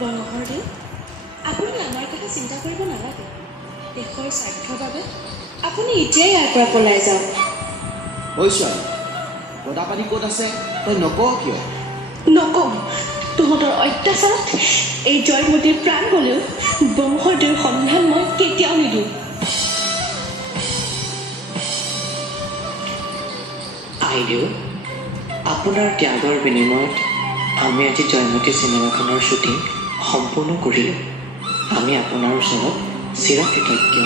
বনহৰদেউ, আপুনি আমাৰ কথা চিন্তা কৰিব নালাগে। দেশৰ স্বাৰ্থৰ বাবে আপুনি এতিয়াই ইয়াৰ পৰা পলাই যাওক। ঐ ছোৱালী, গদাপানী ক'ত আছে তই নকওঁ কিয়? নকওঁ। তহঁতৰ অত্যাচাৰত এই জয়মতীৰ প্ৰাণ গ'লেও বংশদেউৰ সন্ধান মই কেতিয়াও নিদিওঁ। আইদেউ, আপোনাৰ ত্যাগৰ বিনিময়ত আমি আজি জয়মতী চিনেমাখনৰ শ্বুটিং সম্পূৰ্ণ কৰিলোঁ। আমি আপোনাৰ ওচৰত চিৰকৃতজ্ঞ।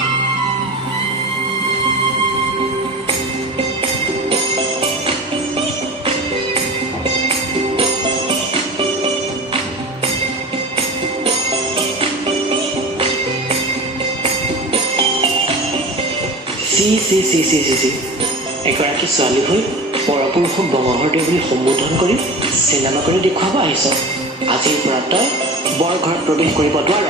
এগৰাকী ছোৱালী হৈ পৰপুৰুষক বংশদেউ বুলি সম্বোধন কৰি চিনেমা কৰি দেখুৱাব আহিছ। আজিৰ পৰা তই বৰ ঘৰত প্ৰৱেশ কৰিব নোৱাৰ।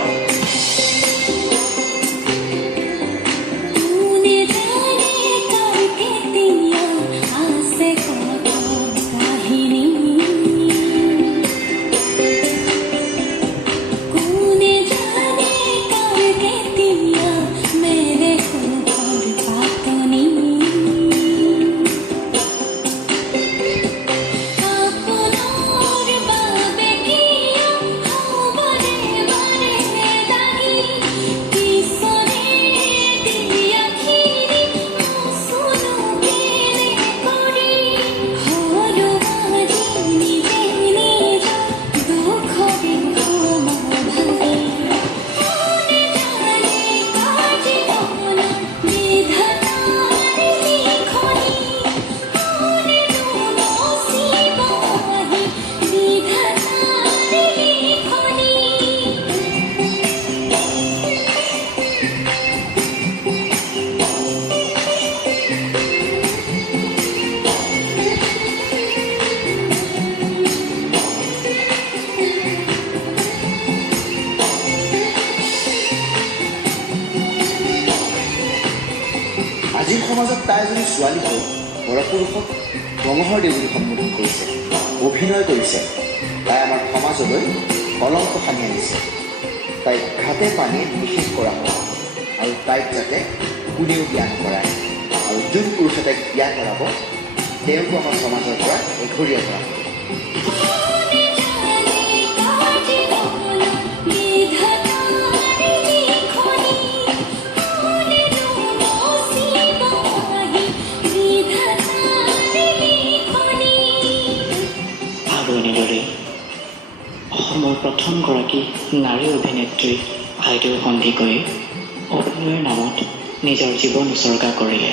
আজিৰ সমাজত তাই এজনী ছোৱালী হৈ পৰপুৰুষক বংশদেউ বুলি সম্বোধন কৰিছে, অভিনয় কৰিছে। তাই আমাৰ সমাজলৈ কলংক সানি আনিছে। তাইক ঘাটে পানীয়ে নিষেধ কৰা হয় আৰু তাইক যাতে কোনেও বিয়া নকৰায়, আৰু যোন পুৰুষে তাইক বিয়া কৰাব তেওঁকো আমাৰ সমাজৰ পৰা এঘৰীয়া কৰা হ'ব। এনেদৰে অসমৰ প্ৰথমগৰাকী নাৰী অভিনেত্ৰী আইদেউ সন্দিকৈয়ে অভিনয়ৰ নামত নিজৰ জীৱন উচৰ্গা কৰিলে।